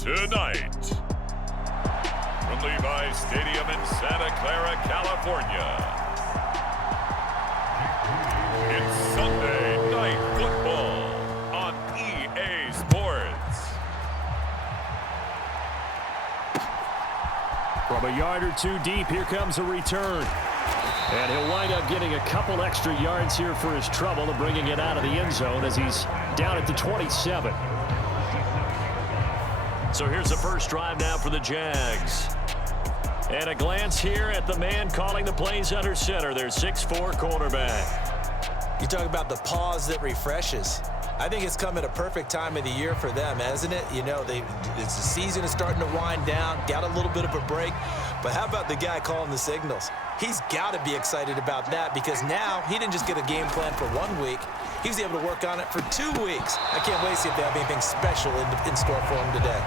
Tonight, from Levi's Stadium in Santa Clara, California, it's Sunday Night Football on EA Sports. From a yard or two deep, here comes a return. And he'll wind up getting a couple extra yards here for his trouble and bringing it out of the end zone as he's down at the 27. So here's the first drive now for the Jags. And a glance here at the man calling the plays under center, their 6'4" quarterback. You talk about the pause that refreshes. I think it's come at a perfect time of the year for them, hasn't it? You know, the season is starting to wind down, got a little bit of a break. But how about the guy calling the signals? He's got to be excited about that because now he didn't just get a game plan for 1 week. He was able to work on it for 2 weeks. I can't wait to see if they have anything special in store for him today.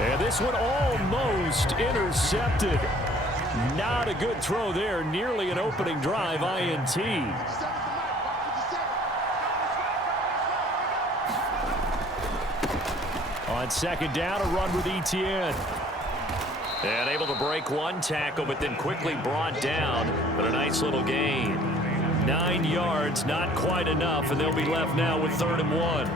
And this one almost intercepted. Not a good throw there. Nearly an opening drive INT. On second down, a run with Etienne. And able to break one tackle, but then quickly brought down. But a nice little gain. 9 yards, not quite enough, and they'll be left now with 3rd and 1.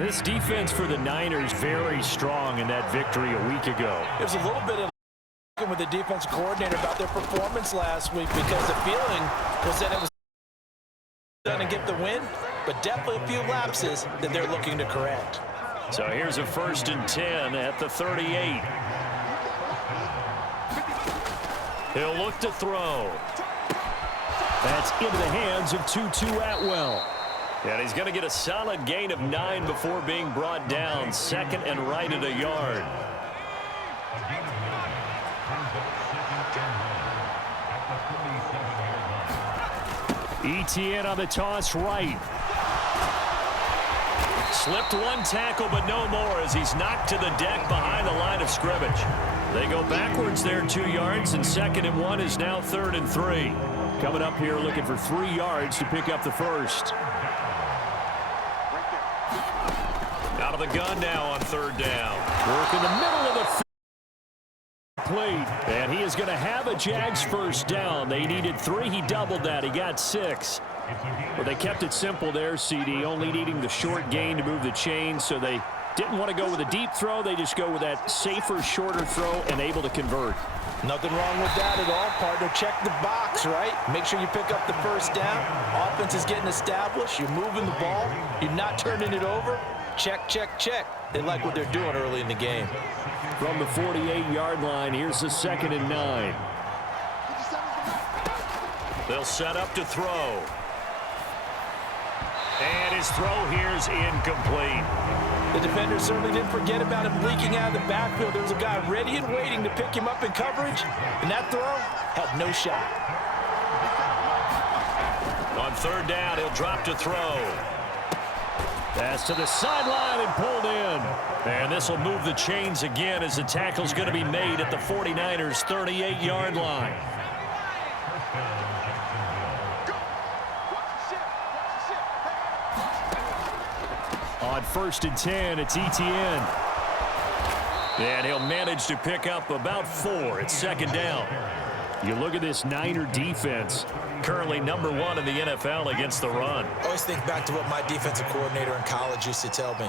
This defense for the Niners very strong in that victory a week ago. There's a little bit of with the defensive coordinator about their performance last week because the feeling was that it was going to get the win, but definitely a few lapses that they're looking to correct. So here's a 1st and 10 at the 38. He'll look to throw. That's into the hands of Tutu Atwell. And he's going to get a solid gain of 9 before being brought down. 2nd and right at a yard. Etienne on the toss right. Slipped one tackle, but no more as he's knocked to the deck behind the line of scrimmage. They go backwards there 2 yards, and 2nd and 1 is now 3rd and 3. Coming up here looking for 3 yards to pick up the first. Out of the gun now on 3rd down. Work in the middle of the plate. And he is going to have a Jags first down. They needed 3. He doubled that. He got 6. But they kept it simple there, CD, only needing the short gain to move the chains, so they didn't want to go with a deep throw. They just go with that safer, shorter throw and able to convert. Nothing wrong with that at all, partner. Check the box, right? Make sure you pick up the first down. Offense is getting established. You're moving the ball. You're not turning it over. Check, check, check. They like what they're doing early in the game. From the 48-yard line, here's the 2nd and 9. They'll set up to throw. And his throw here's incomplete. The defender certainly didn't forget about him leaking out of the backfield. There was a guy ready and waiting to pick him up in coverage, and that throw had no shot. On 3rd down, he'll drop to throw. Pass to the sideline and pulled in. And this will move the chains again as the tackle's going to be made at the 49ers' 38-yard line. On 1st and 10, it's Etienne. And he'll manage to pick up about 4 at 2nd down. You look at this Niner defense, currently #1 in the NFL against the run. I always think back to what my defensive coordinator in college used to tell me.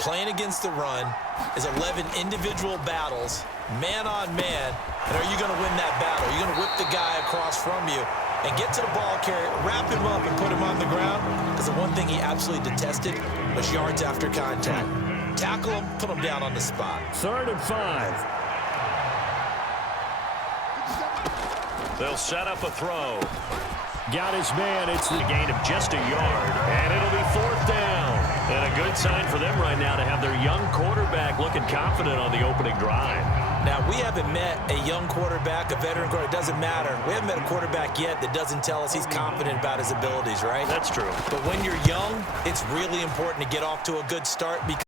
Playing against the run is 11 individual battles, man on man, and are you going to win that battle? Are you going to whip the guy across from you and get to the ball carrier, wrap him up, and put him on the ground? Because the one thing he absolutely detested was yards after contact. Tackle him, put him down on the spot. 3rd and 5. They'll set up a throw. Got his man. It's the gain of just a yard. And it'll be 4th down. And a good sign for them right now to have their young quarterback looking confident on the opening drive. Now, we haven't met a young quarterback, a veteran quarterback. It doesn't matter. We haven't met a quarterback yet that doesn't tell us he's confident about his abilities, right? That's true. But when you're young, it's really important to get off to a good start because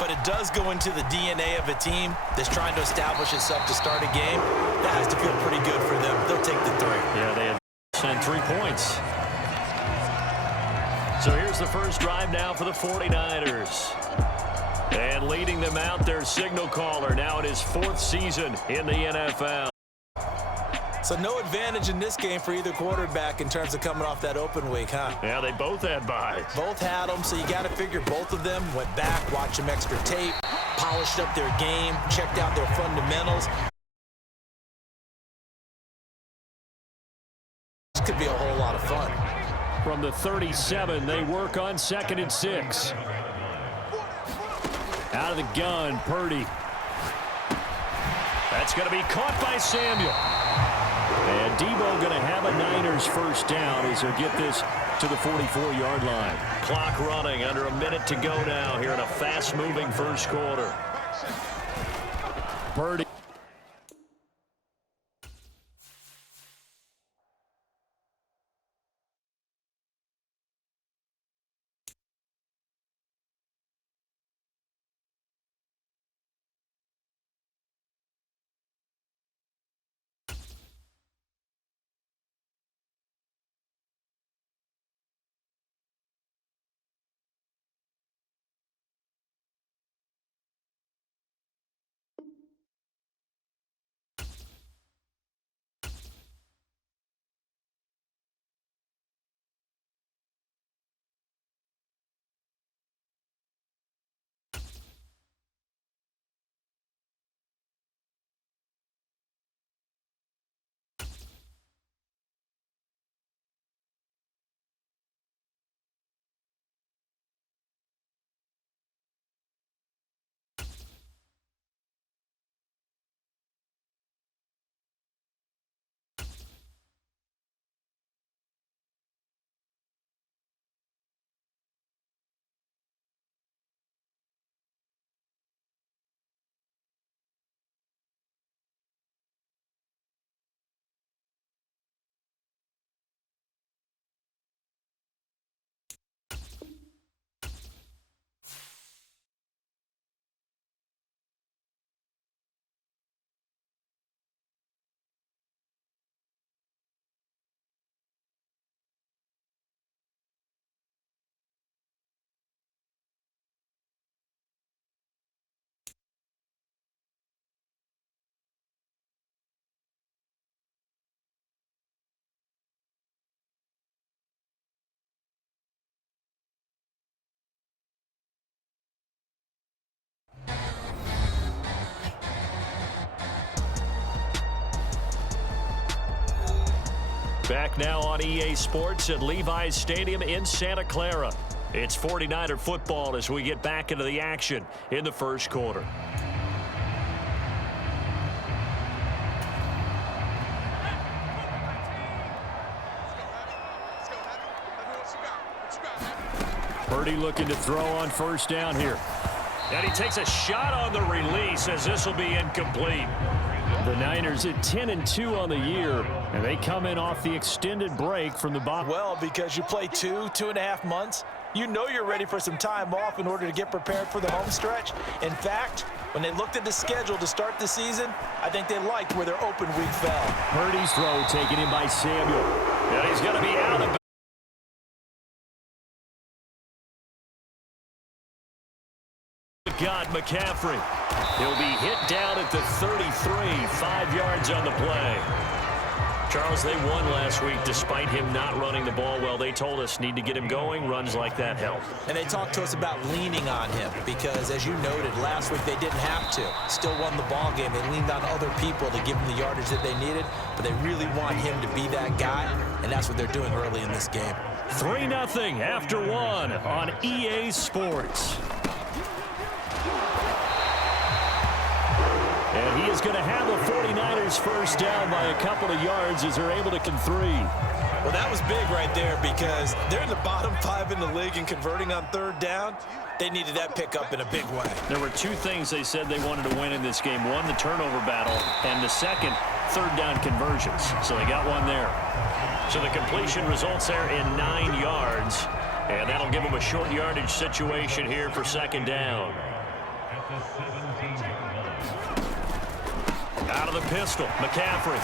but it does go into the DNA of a team that's trying to establish itself to start a game, that has to feel pretty good for them. They'll take the 3. Yeah, they had sent 3 points. So here's the first drive now for the 49ers. And leading them out, their signal caller, now in his 4th season in the NFL. So no advantage in this game for either quarterback in terms of coming off that open week, huh? Yeah, they both had byes. Both had them, so you got to figure both of them went back, watched some extra tape, polished up their game, checked out their fundamentals. This could be a whole lot of fun. From the 37, they work on 2nd and 6. Out of the gun, Purdy. That's going to be caught by Samuel. And Debo going to have a Niners first down as he'll get this to the 44-yard line. Clock running, under a minute to go now here in a fast-moving first quarter. Purdy. Back now on EA Sports at Levi's Stadium in Santa Clara. It's 49er football as we get back into the action in the first quarter. Purdy looking to throw on first down here. And he takes a shot on the release as this will be incomplete. The Niners at 10-2 on the year, and they come in off the extended break from the bottom. Well, because you play 2.5 months, you know you're ready for some time off in order to get prepared for the home stretch. In fact, when they looked at the schedule to start the season, I think they liked where their open week fell. Purdy's throw taken in by Samuel. And he's going to be out of McCaffrey. He'll be hit down at the 33, 5 yards on the play. Charles, they won last week despite him not running the ball well. They told us need to get him going. Runs like that help. And they talked to us about leaning on him because, as you noted, last week they didn't have to. Still won the ball game. They leaned on other people to give them the yardage that they needed, but they really want him to be that guy, and that's what they're doing early in this game. 3-0 after 1 on EA Sports. And he is going to have the 49ers first down by a couple of yards as they're able to convert 3. Well, that was big right there because they're in the bottom 5 in the league and converting on third down. They needed that pickup in a big way. There were 2 things they said they wanted to win in this game. One, the turnover battle, and the second, third down conversions. So they got one there. So the completion results there in 9 yards, and that'll give them a short yardage situation here for second down. Out of the pistol, McCaffrey.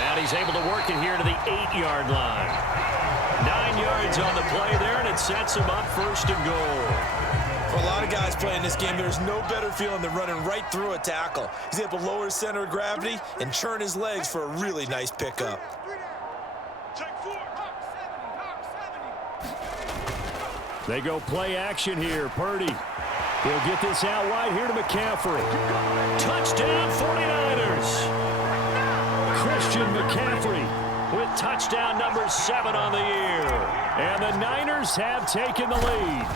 And he's able to work it here to the 8-yard line. 9 yards on the play there, and it sets him up first and goal. For a lot of guys playing this game, there's no better feeling than running right through a tackle. He's able to lower his center of gravity and churn his legs for a really nice pickup. They go play action here. Purdy. He'll get this out wide here to McCaffrey. Touchdown 49ers. Christian McCaffrey with touchdown number 7 on the year. And the Niners have taken the lead.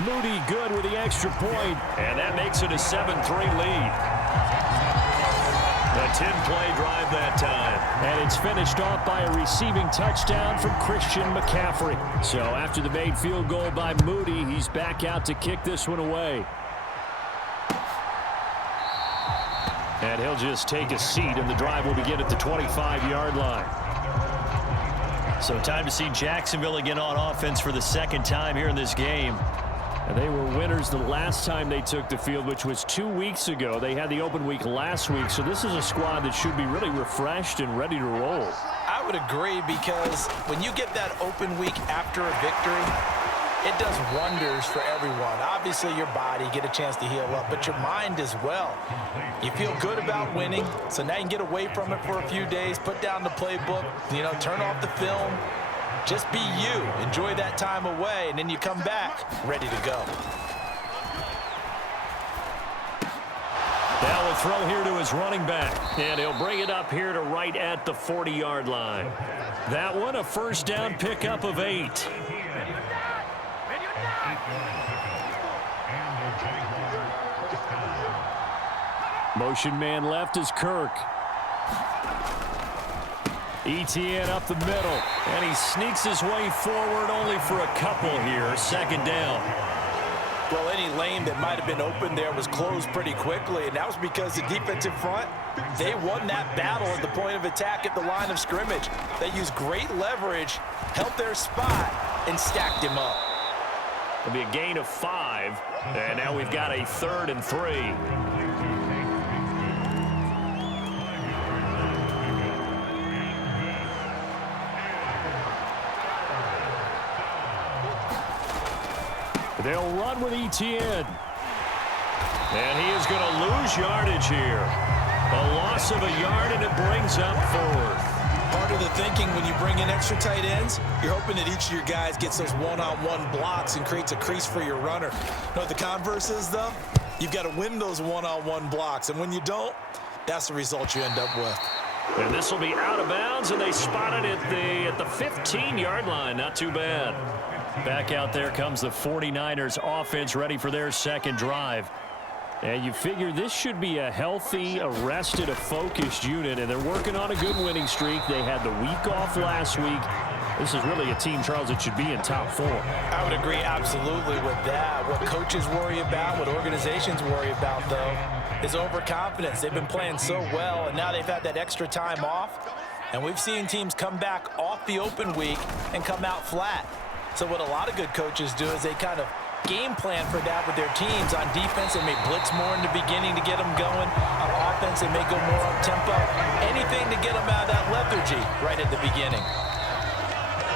Moody good with the extra point, and that makes it a 7-3 lead. A 10-play drive that time. And it's finished off by a receiving touchdown from Christian McCaffrey. So after the made field goal by Moody, he's back out to kick this one away. And he'll just take a seat, and the drive will begin at the 25-yard line. So time to see Jacksonville again on offense for the second time here in this game. And they were winners the last time they took the field, which was 2 weeks ago. They had the open week last week, so this is a squad that should be really refreshed and ready to roll. I would agree, because when you get that open week after a victory, it does wonders for everyone. Obviously, your body, get a chance to heal up, but your mind as well. You feel good about winning, so now you can get away from it for a few days, put down the playbook, turn off the film. Just be you. Enjoy that time away, and then you come back ready to go. Now a throw here to his running back, and he'll bring it up here to right at the 40-yard line. That one a first down pickup of 8. Motion man left is Kirk. ETN up the middle, and he sneaks his way forward only for a couple here. Second down. Well, any lane that might have been open there was closed pretty quickly, and that was because the defensive front, they won that battle at the point of attack at the line of scrimmage. They used great leverage, held their spot, and stacked him up. It'll be a gain of 5, and now we've got a 3rd and 3. They'll run with ETN. And he is going to lose yardage here. A loss of a yard, and it brings up 4th. Part of the thinking when you bring in extra tight ends, you're hoping that each of your guys gets those one-on-one blocks and creates a crease for your runner. You know what the converse is, though? You've got to win those one-on-one blocks, and when you don't, that's the result you end up with. And this will be out of bounds, and they spot it at the 15-yard line. Not too bad. Back out there comes the 49ers offense, ready for their second drive. And you figure this should be a healthy, a rested, a focused unit, and they're working on a good winning streak. They had the week off last week. This is really a team, Charles, that should be in top 4. I would agree absolutely with that. What coaches worry about, what organizations worry about, though, is overconfidence. They've been playing so well, and now they've had that extra time off. And we've seen teams come back off the open week and come out flat. So what a lot of good coaches do is they kind of game plan for that with their teams. On defense, they may blitz more in the beginning to get them going. On offense, they may go more up-tempo. Anything to get them out of that lethargy right at the beginning.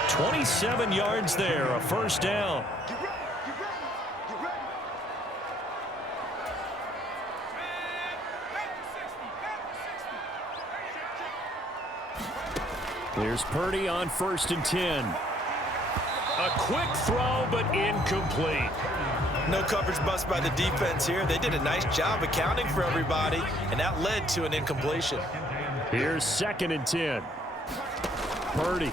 27 yards there, a first down. Here's Purdy on 1st and 10. A quick throw, but incomplete. No coverage bust by the defense here. They did a nice job accounting for everybody, and that led to an incompletion. Here's 2nd and 10. Purdy.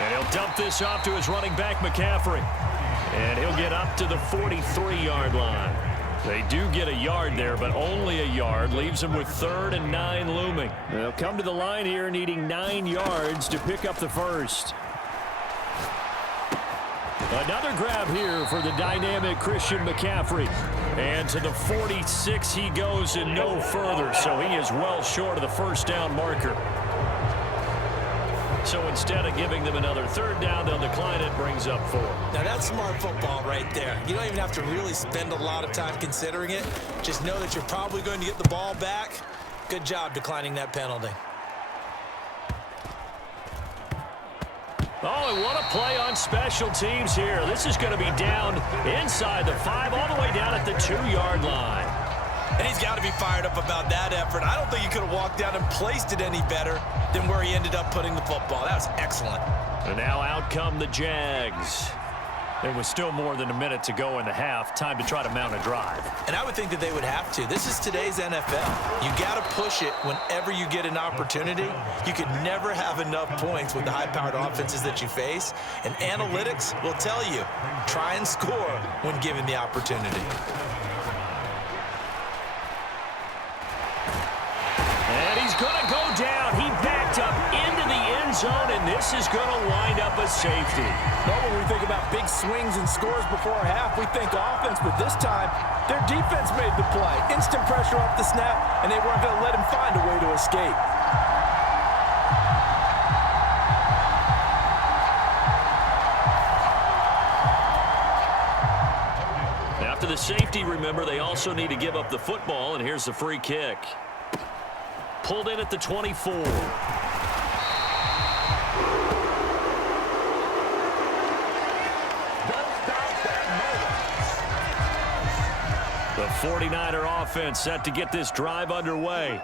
And he'll dump this off to his running back, McCaffrey. And he'll get up to the 43-yard line. They do get a yard there, but only a yard. Leaves them with 3rd and 9 looming. They'll come to the line here needing 9 yards to pick up the first. Another grab here for the dynamic Christian McCaffrey. And to the 46 he goes and no further, so he is well short of the first down marker. So instead of giving them another third down, they'll decline it, brings up 4. Now, that's smart football right there. You don't even have to really spend a lot of time considering it. Just know that you're probably going to get the ball back. Good job declining that penalty. Oh, and what a play on special teams here. This is going to be down inside the 5, all the way down at the 2-yard line. And he's got to be fired up about that effort. I don't think he could have walked down and placed it any better than where he ended up putting the football. That was excellent. And now out come the Jags. There was still more than a minute to go in the half. Time to try to mount a drive. And I would think that they would have to. This is today's NFL. You got to push it whenever you get an opportunity. You could never have enough points with the high-powered offenses that you face. And analytics will tell you, try and score when given the opportunity. And he's going to go down. He backed up into the end zone, and this is going to wind up a safety. Well, when we think about big swings and scores before a half, we think offense, but this time, their defense made the play. Instant pressure off the snap, and they weren't going to let him find a way to escape. After the safety, remember, they also need to give up the football, and here's the free kick. Pulled in at the 24. The 49er offense set to get this drive underway.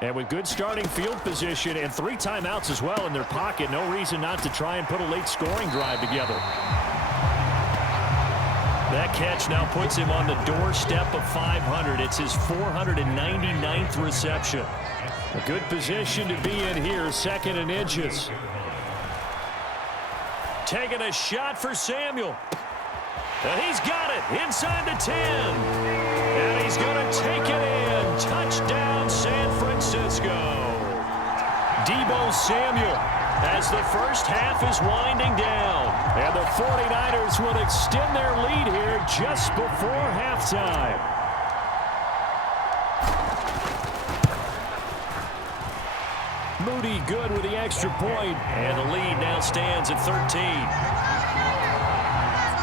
And with good starting field position and 3 timeouts as well in their pocket, no reason not to try and put a late scoring drive together. That catch now puts him on the doorstep of 500. It's his 499th reception. A good position to be in here, 2nd and inches. Taking a shot for Samuel. And he's got it inside the 10. And he's going to take it in. Touchdown, San Francisco. Deebo Samuel as the first half is winding down. And the 49ers will extend their lead here just before halftime. Moody good with the extra point, and the lead now stands at 13.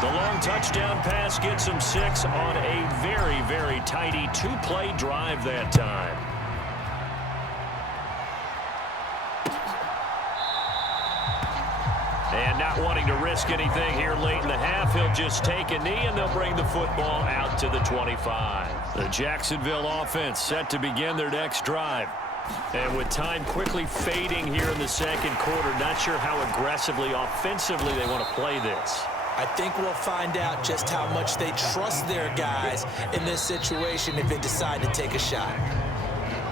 The long touchdown pass gets him 6 on a very, very tidy 2-play drive that time. And not wanting to risk anything here late in the half, he'll just take a knee, and they'll bring the football out to the 25. The Jacksonville offense set to begin their next drive. And with time quickly fading here in the second quarter, not sure how aggressively, offensively they want to play this. I think we'll find out just how much they trust their guys in this situation if they decide to take a shot.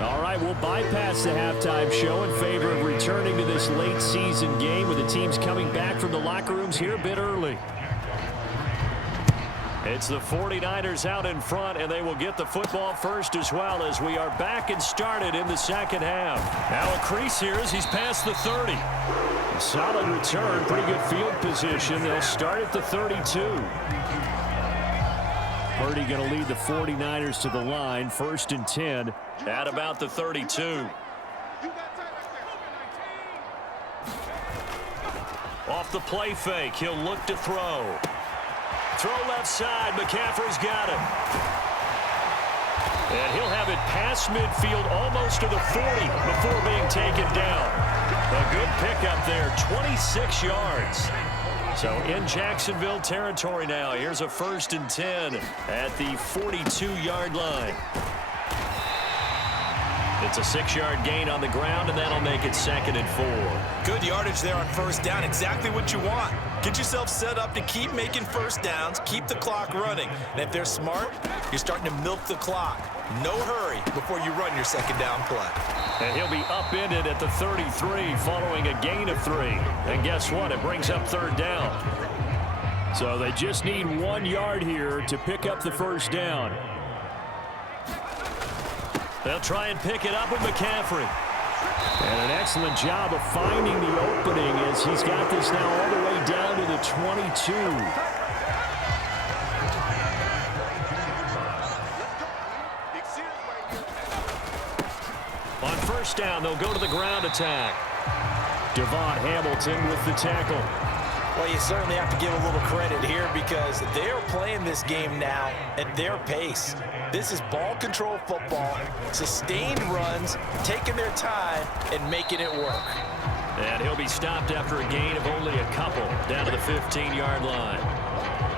All right, we'll bypass the halftime show in favor of returning to this late season game with the teams coming back from the locker rooms here a bit early. It's the 49ers out in front, and they will get the football first as well as we are back and started in the second half. Now a crease here as he's past the 30. A solid return, pretty good field position. They'll start at the 32. Purdy going to lead the 49ers to the line, 1st and 10 at about the 32. Off the play fake, he'll look to throw. Throw left side, McCaffrey's got it. And he'll have it past midfield almost to the 40 before being taken down. A good pickup there, 26 yards. So in Jacksonville territory now. Here's a 1st and 10 at the 42-yard line. It's a 6-yard gain on the ground, and that'll make it 2nd and 4. Good yardage there on 1st down. Exactly what you want. Get yourself set up to keep making 1st downs, keep the clock running. And if they're smart, you're starting to milk the clock. No hurry before you run your 2nd down play. And he'll be upended at the 33 following a gain of 3. And guess what? It brings up 3rd down. So they just need 1 yard here to pick up the 1st down. They'll try and pick it up with McCaffrey. And an excellent job of finding the opening as he's got this now all the way down to the 22. On 1st down, they'll go to the ground attack. Devon Hamilton with the tackle. Well, you certainly have to give a little credit here because they're playing this game now at their pace. This is ball control football, sustained runs, taking their time, and making it work. And he'll be stopped after a gain of only a couple down to the 15-yard line.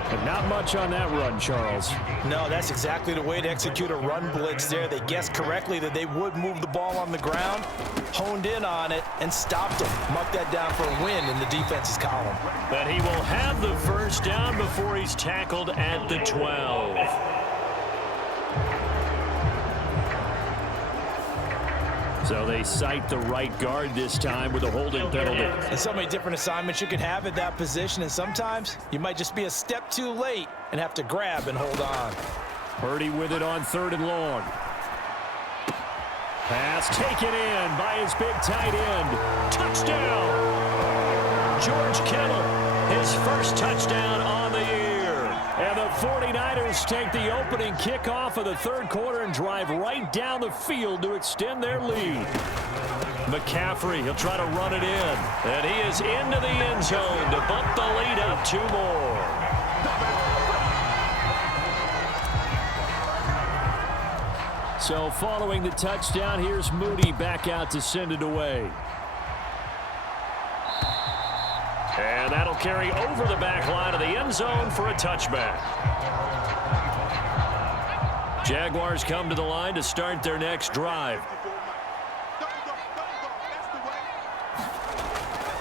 But not much on that run, Charles. No, that's exactly the way to execute a run blitz there. They guessed correctly that they would move the ball on the ground, honed in on it, and stopped them. Mark that down for a win in the defense's column. But he will have the first down before he's tackled at the 12. So they cite the right guard this time with a holding penalty. And so many different assignments you can have at that position, and sometimes you might just be a step too late and have to grab and hold on. Purdy with it on 3rd and long. Pass taken in by his big tight end. Touchdown! George Kittle, his first touchdown on the year. And the 49ers take the opening kickoff of the 3rd quarter and drive right down the field to extend their lead. McCaffrey, he'll try to run it in. And he is into the end zone to bump the lead up 2 more. So following the touchdown, here's Moody back out to send it away. And that'll carry over the back line of the end zone for a touchback. Jaguars come to the line to start their next drive.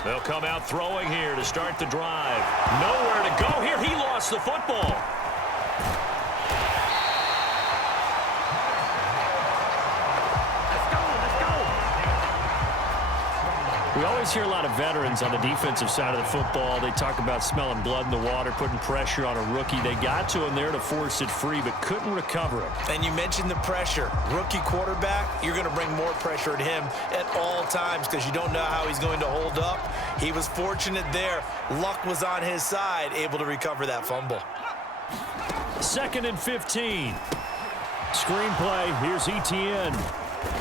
They'll come out throwing here to start the drive. Nowhere to go here. He lost the football. We always hear a lot of veterans on the defensive side of the football. They talk about smelling blood in the water, putting pressure on a rookie. They got to him there to force it free, but couldn't recover it. And you mentioned the pressure. Rookie quarterback, you're going to bring more pressure at him at all times because you don't know how he's going to hold up. He was fortunate there. Luck was on his side, able to recover that fumble. 2nd and 15. Screenplay, here's Etienne.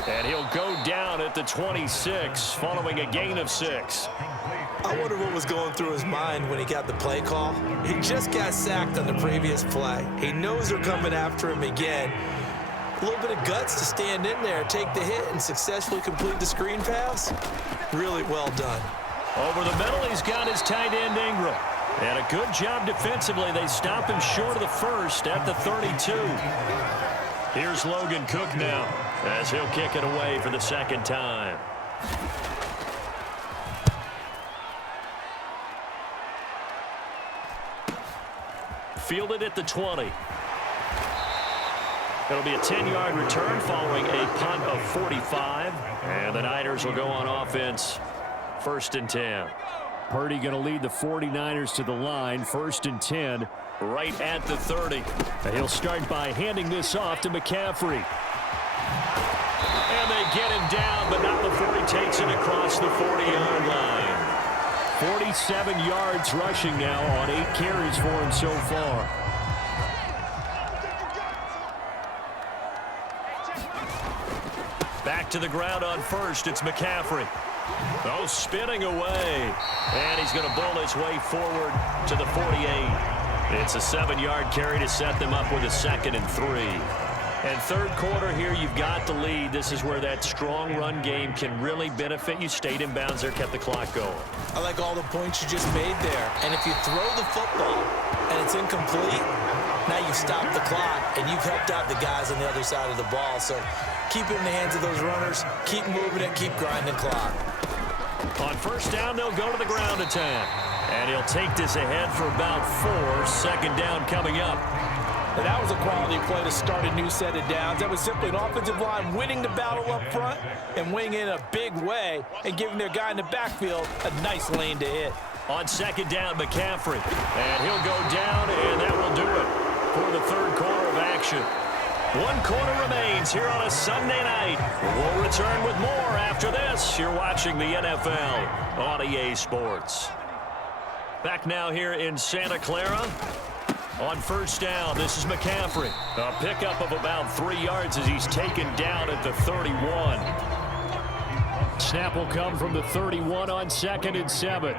And he'll go down at the 26 following a gain of 6. I wonder what was going through his mind when he got the play call. He just got sacked on the previous play. He knows they're coming after him again. A little bit of guts to stand in there, take the hit, and successfully complete the screen pass. Really well done. Over the middle, he's got his tight end Ingram. And a good job defensively. They stop him short of the first at the 32. Here's Logan Cook now as he'll kick it away for the 2nd time. Fielded at the 20. It'll be a 10-yard return following a punt of 45. And the Niners will go on offense. 1st and 10. Purdy going to lead the 49ers to the line. 1st and 10. Right at the 30. And he'll start by handing this off to McCaffrey. And they get him down, but not before he takes it across the 40-yard line. 47 yards rushing now on 8 carries for him so far. Back to the ground on 1st. It's McCaffrey. Oh, spinning away. And he's going to bull his way forward to the 48. It's a 7-yard carry to set them up with a 2nd and 3. And 3rd quarter here, you've got the lead. This is where that strong run game can really benefit you. Stayed in bounds there, kept the clock going. I like all the points you just made there. And if you throw the football and it's incomplete, now you've stopped the clock and you've helped out the guys on the other side of the ball. So keep it in the hands of those runners. Keep moving it. Keep grinding clock. On 1st down, they'll go to the ground attack. And he'll take this ahead for about 4. 2nd down coming up. And that was a quality play to start a new set of downs. That was simply an offensive line winning the battle up front and winning in a big way and giving their guy in the backfield a nice lane to hit. On 2nd down, McCaffrey. And he'll go down, and that will do it for the 3rd quarter of action. 1 quarter remains here on a Sunday night. We'll return with more after this. You're watching the NFL on EA Sports. Back now here in Santa Clara. On 1st down, this is McCaffrey. A pickup of about 3 yards as he's taken down at the 31. Snap will come from the 31 on 2nd and 7.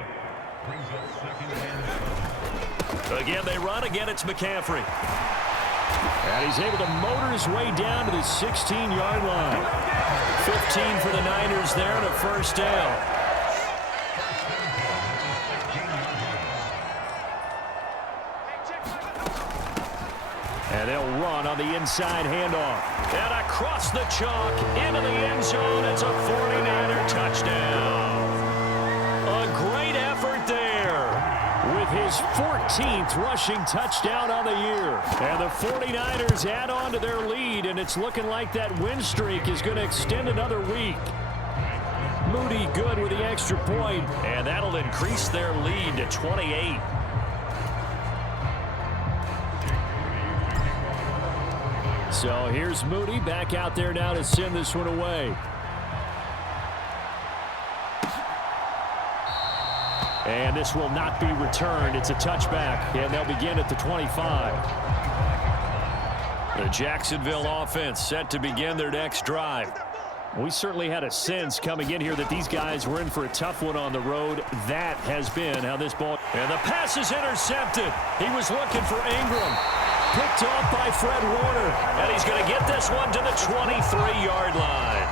Again, they run. Again, it's McCaffrey. And he's able to motor his way down to the 16-yard line. 15 for the Niners there and a first down. And they'll run on the inside handoff. And across the chalk into the end zone. It's a 49er touchdown. A great effort there with his 14th rushing touchdown on the year. And the 49ers add on to their lead, and it's looking like that win streak is going to extend another week. Moody good with the extra point, and that'll increase their lead to 28. So here's Moody back out there now to send this one away. And this will not be returned. It's a touchback, and they'll begin at the 25. The Jacksonville offense set to begin their next drive. We certainly had a sense coming in here that these guys were in for a tough one on the road. That has been how this ball... And the pass is intercepted. He was looking for Ingram. Picked off by Fred Warner. And he's going to get this one to the 23-yard line.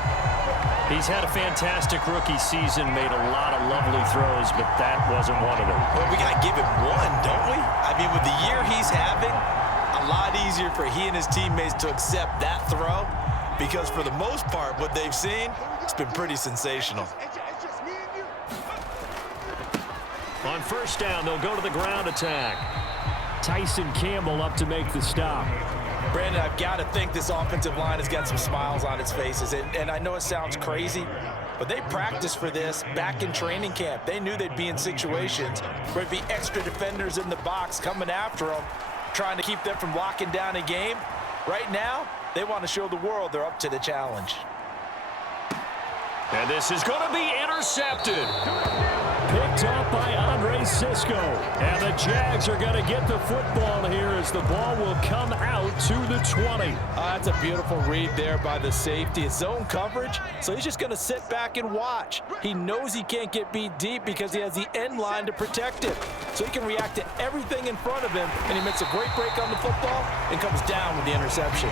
He's had a fantastic rookie season, made a lot of lovely throws, but that wasn't one of them. Well, we got to give him one, don't we? I mean, with the year he's having, a lot easier for he and his teammates to accept that throw because for the most part, what they've seen, it's been pretty sensational. On first down, they'll go to the ground attack. Tyson Campbell up to make the stop. Brandon, I've got to think this offensive line has got some smiles on its faces. And I know it sounds crazy, but they practiced for this back in training camp. They knew they'd be in situations where there'd be extra defenders in the box coming after them, trying to keep them from locking down a game. Right now, they want to show the world they're up to the challenge. And this is going to be intercepted. Picked up by Andre Cisco. And the Jags are going to get the football here as the ball will come out to the 20. That's a beautiful read there by the safety. It's zone coverage, so he's just going to sit back and watch. He knows he can't get beat deep because he has the end line to protect it. So he can react to everything in front of him, and he makes a great break on the football and comes down with the interception.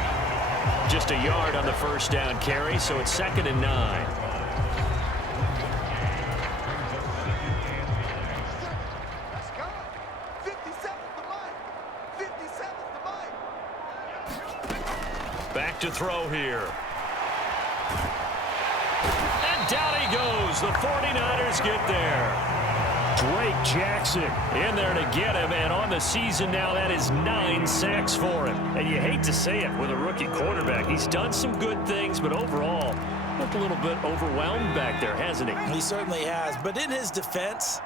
Just a yard on the first down carry, so it's 2nd and 9. Back to throw here. And down he goes. The 49ers get there. Drake Jackson in there to get him, and on the season now, that is 9 sacks for him. And you hate to say it with a rookie quarterback. He's done some good things, but overall, looked a little bit overwhelmed back there, hasn't he? He certainly has, but in his defense,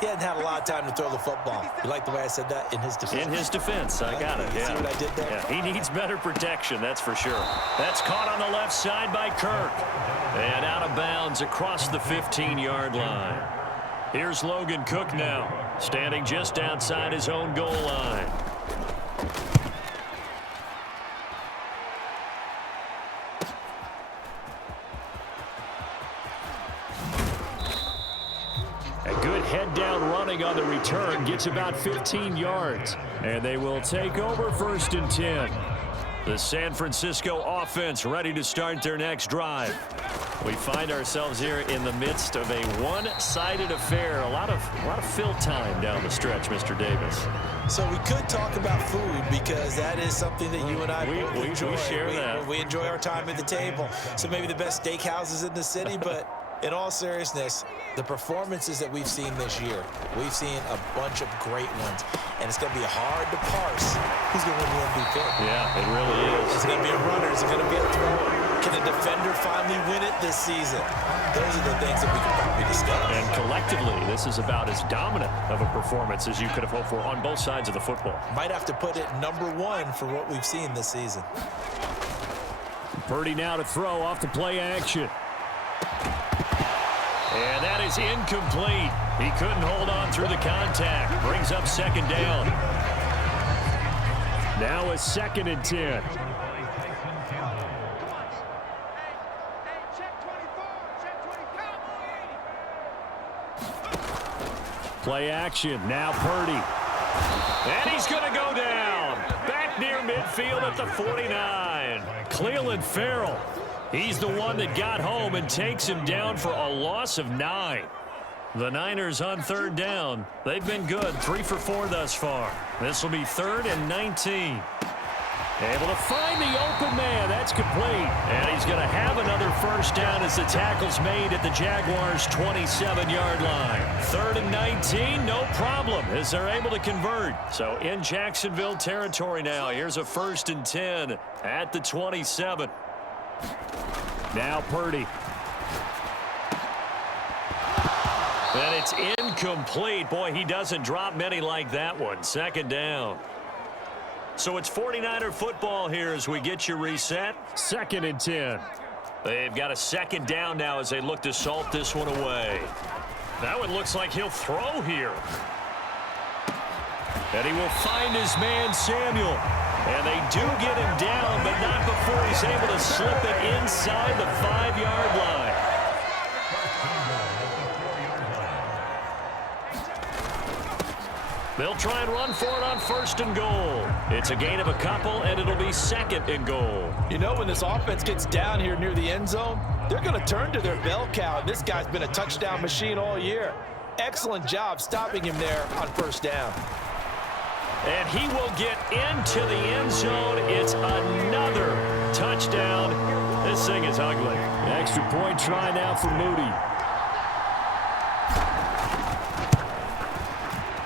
he hadn't had a lot of time to throw the football. You like the way I said that? In his defense. In his defense, I got it. You see what I did there? Yeah, he needs better protection, that's for sure. That's caught on the left side by Kirk. And out of bounds across the 15-yard line. Here's Logan Cook now, standing just outside his own goal line. A good head-down running on the return gets about 15 yards. And they will take over 1st and 10. The San Francisco offense ready to start their next drive. We find ourselves here in the midst of a one-sided affair. A lot of fill time down the stretch, Mr. Davis. So we could talk about food because that is something that you and I enjoy. We share that. We enjoy our time at the table. So maybe the best steakhouses in the city, but in all seriousness, the performances that we've seen this year, we've seen a bunch of great ones. And it's going to be hard to parse who's going to win the MVP. Yeah, it really is. Is it going to be a runner? Is it going to be a thrower? Can a defender finally win it this season? Those are the things that we can probably discuss. And collectively, this is about as dominant of a performance as you could have hoped for on both sides of the football. Might have to put it #1 for what we've seen this season. Purdy now to throw off the play action. And that is incomplete. He couldn't hold on through the contact. Brings up 2nd down. Now a 2nd and 10. Play action. Now Purdy. And he's going to go down. Back near midfield at the 49. Cleveland Farrell. He's the one that got home and takes him down for a loss of 9. The Niners on third down. They've been good. 3 for 4 thus far. This will be 3rd and 19. Able to find the open man. That's complete. And he's going to have another first down as the tackle's made at the Jaguars' 27-yard line. 3rd and 19, no problem, as they're able to convert. So in Jacksonville territory now. Here's a 1st and 10 at the 27. Now Purdy. And it's incomplete. Boy, he doesn't drop many like that one. 2nd down. So it's 49er football here as we get you reset. 2nd and 10. They've got a 2nd down now as they look to salt this one away. That one looks like he'll throw here. And he will find his man Samuel. And they do get him down, but not before he's able to slip it inside the 5-yard line. They'll try and run for it on 1st and goal. It's a gain of a couple, and it'll be 2nd and goal. You know, when this offense gets down here near the end zone, they're going to turn to their bell cow. This guy's been a touchdown machine all year. Excellent job stopping him there on 1st down. And he will get into the end zone. It's another touchdown. This thing is ugly. Extra point try now for Moody.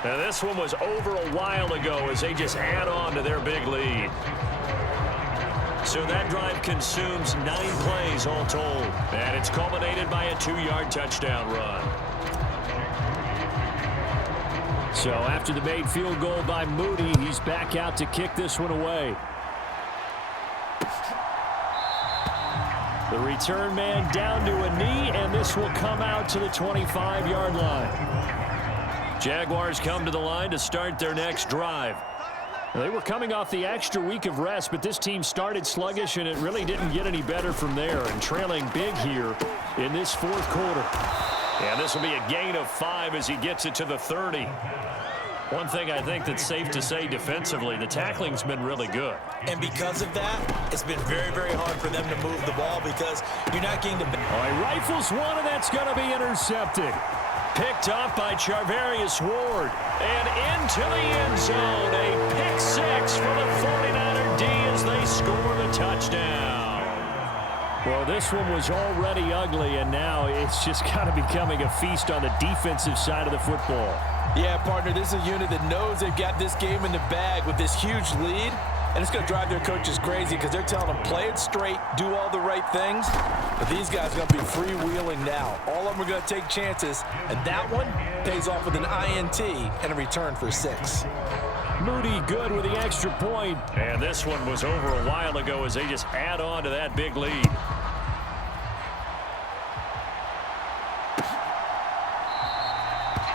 Now this one was over a while ago as they just add on to their big lead. So that drive consumes 9 plays all told. And it's culminated by a 2-yard touchdown run. So after the made field goal by Moody, he's back out to kick this one away. The return man down to a knee, and this will come out to the 25-yard line. Jaguars come to the line to start their next drive. They were coming off the extra week of rest, but this team started sluggish, and it really didn't get any better from there, and trailing big here in this 4th quarter. And this will be a gain of 5 as he gets it to the 30. One thing I think that's safe to say defensively, the tackling's been really good. And because of that, it's been very, very hard for them to move the ball because you're not getting the... All right, rifles one, and that's going to be intercepted. Picked off by Charvarius Ward. And into the end zone. A pick 6 for the 49er D as they score the touchdown. Well, this one was already ugly, and now it's just kind of becoming a feast on the defensive side of the football. Yeah, partner, this is a unit that knows they've got this game in the bag with this huge lead. And it's going to drive their coaches crazy because they're telling them, play it straight, do all the right things. But these guys are going to be freewheeling now. All of them are going to take chances. And that one pays off with an INT and a return for 6. Moody good with the extra point. And this one was over a while ago as they just add on to that big lead.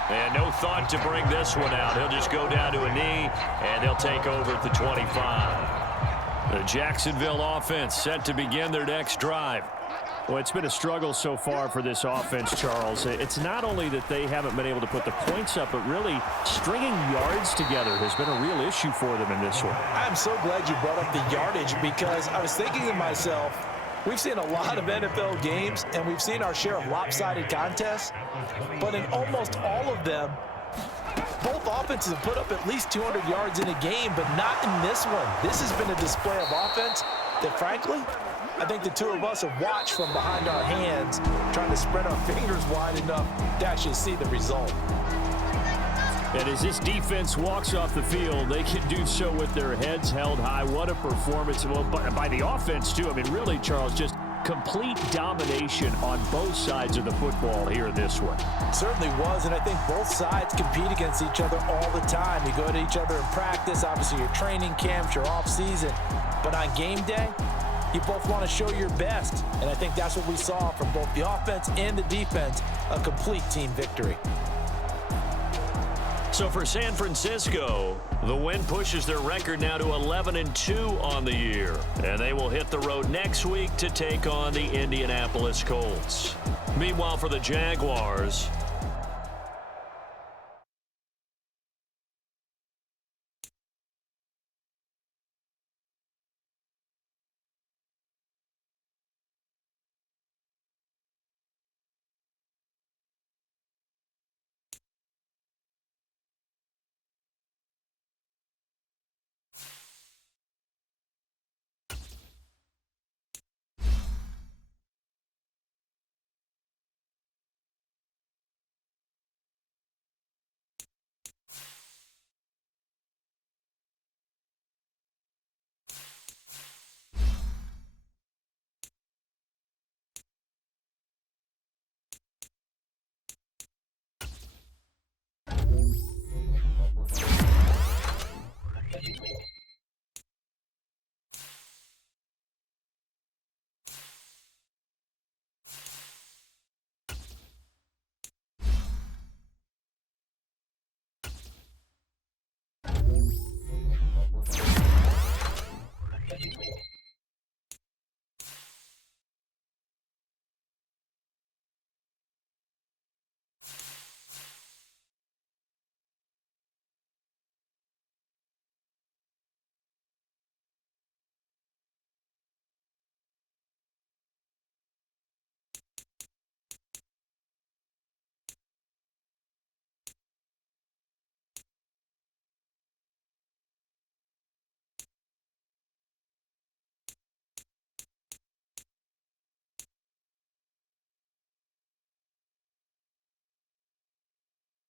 And no thought to bring this one out. He'll just go down to a knee, and they'll take over at the 25. The Jacksonville offense set to begin their next drive. Well, it's been a struggle so far for this offense, Charles. It's not only that they haven't been able to put the points up, but really stringing yards together has been a real issue for them in this one. I'm so glad you brought up the yardage because I was thinking to myself, we've seen a lot of NFL games, and we've seen our share of lopsided contests. But in almost all of them, both offenses have put up at least 200 yards in a game, but not in this one. This has been a display of offense that, frankly, I think the two of us have watched from behind our hands, trying to spread our fingers wide enough to actually see the result. And as this defense walks off the field, they can do so with their heads held high. What a performance. Well, by the offense, too. I mean, really, Charles, just complete domination on both sides of the football here in this one. It certainly was, and I think both sides compete against each other all the time. You go to each other in practice, obviously your training camps, your off-season. But on game day, you both want to show your best. And I think that's what we saw from both the offense and the defense, a complete team victory. So for San Francisco, the win pushes their record now to 11-2 on the year. And they will hit the road next week to take on the Indianapolis Colts. Meanwhile, for the Jaguars,